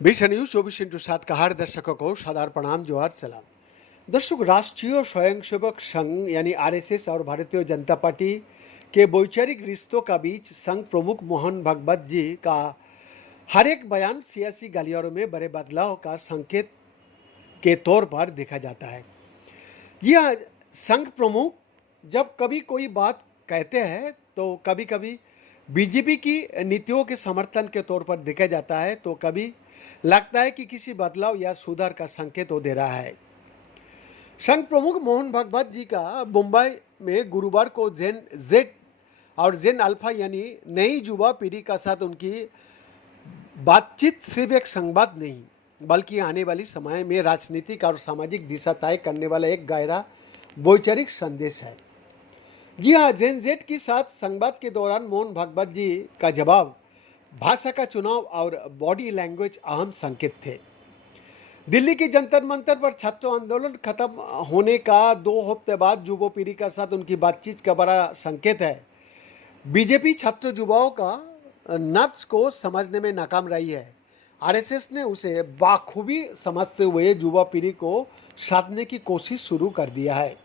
बीस news 24x7 का हर दर्शकों को सादर प्रणाम जोहार सलाम। दर्शक, राष्ट्रीय स्वयंसेवक संघ यानी आरएसएस और भारतीय जनता पार्टी के वैचारिक रिश्तों का बीच संघ प्रमुख मोहन भागवत जी का हर एक बयान सियासी गलियारों में बड़े बदलाव का संकेत के तौर पर देखा जाता है। जी हाँ, संघ प्रमुख जब कभी कोई बात कहते हैं तो कभी कभी बीजेपी की नीतियों के समर्थन के तौर पर देखा जाता है, तो कभी लगता है कि किसी बदलाव या सुधार का संकेत वो दे रहा है। संघ प्रमुख मोहन भागवत जी का मुंबई में गुरुवार को जेन जेड और जेन अल्फा यानी नई युवा पीढ़ी का साथ उनकी बातचीत सिर्फ एक संवाद नहीं बल्कि आने वाली समय में राजनीतिक और सामाजिक दिशा तय करने वाला एक गहरा वैचारिक संदेश है। जी हाँ, जेन जेड के साथ संवाद के दौरान मोहन भागवत जी का जवाब, भाषा का चुनाव और बॉडी लैंग्वेज अहम संकेत थे। दिल्ली के जंतर मंतर पर छात्र आंदोलन खत्म होने का 2 हफ्ते बाद युवा पीढ़ी का साथ उनकी बातचीत का बड़ा संकेत है। बीजेपी छात्र युवाओं का नब्ज को समझने में नाकाम रही है। आरएसएस ने उसे बाखूबी समझते हुए युवा पीढ़ी को साधने की कोशिश शुरू कर दिया है।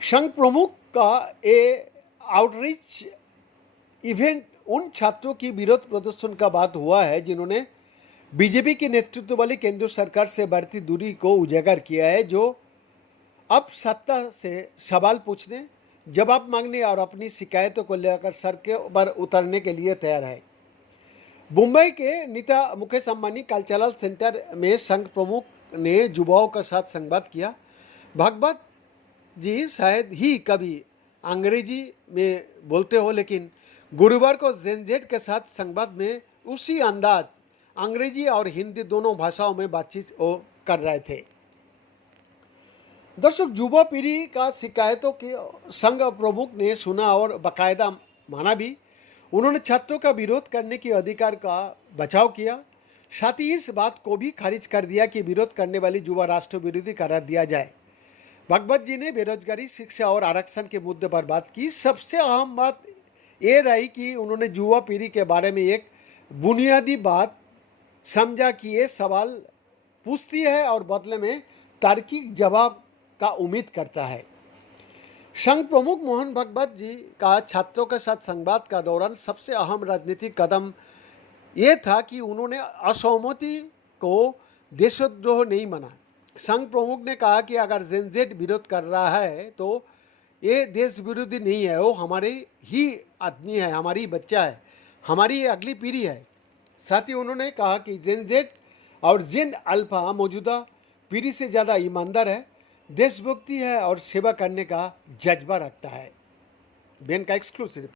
संघ प्रमुख का आउटरीच इवेंट उन छात्रों की विरोध प्रदर्शन का बात हुआ है जिन्होंने बीजेपी के नेतृत्व वाली केंद्र सरकार से बढ़ती दूरी को उजागर किया है, जो अब सत्ता से सवाल पूछने, जवाब मांगने और अपनी शिकायतों को लेकर सड़कों पर उतरने के लिए तैयार है। मुंबई के नेता मुकेश अंबानी कल्चरल सेंटर में संघ प्रमुख ने युवाओं के साथ संवाद किया। भागवत जी शायद ही कभी अंग्रेजी में बोलते हो, लेकिन गुरुवार को जेन जेड के साथ संवाद में उसी अंदाज अंग्रेजी और हिंदी दोनों भाषाओं में बातचीत कर रहे थे। दर्शक, युवा पीढ़ी का शिकायतों के संघ प्रमुख ने सुना और बाकायदा माना भी। उन्होंने छात्रों का विरोध करने के अधिकार का बचाव किया, साथ ही इस बात को भी खारिज कर दिया कि विरोध करने वाली युवा राष्ट्र विरोधी करार दिया जाए। भागवत जी ने बेरोजगारी, शिक्षा और आरक्षण के मुद्दे पर बात की। सबसे अहम बात ये रही कि उन्होंने युवा पीढ़ी के बारे में एक बुनियादी बात समझा कि ये सवाल पूछती है और बदले में तार्किक जवाब का उम्मीद करता है। संघ प्रमुख मोहन भागवत जी का छात्रों के साथ संवाद का दौरान सबसे अहम राजनीतिक कदम ये था कि उन्होंने असहमति को देशद्रोह नहीं माना। संघ प्रमुख ने कहा कि अगर जेन जेड विरोध कर रहा है तो ये देश विरोधी नहीं है, वो हमारे ही आदमी है, हमारी बच्चा है, हमारी अगली पीढ़ी है। साथ ही उन्होंने कहा कि जेन जेड और जेन अल्फा मौजूदा पीढ़ी से ज़्यादा ईमानदार है, देशभक्ति है और सेवा करने का जज्बा रखता है। बेन का एक्सक्लूसिव।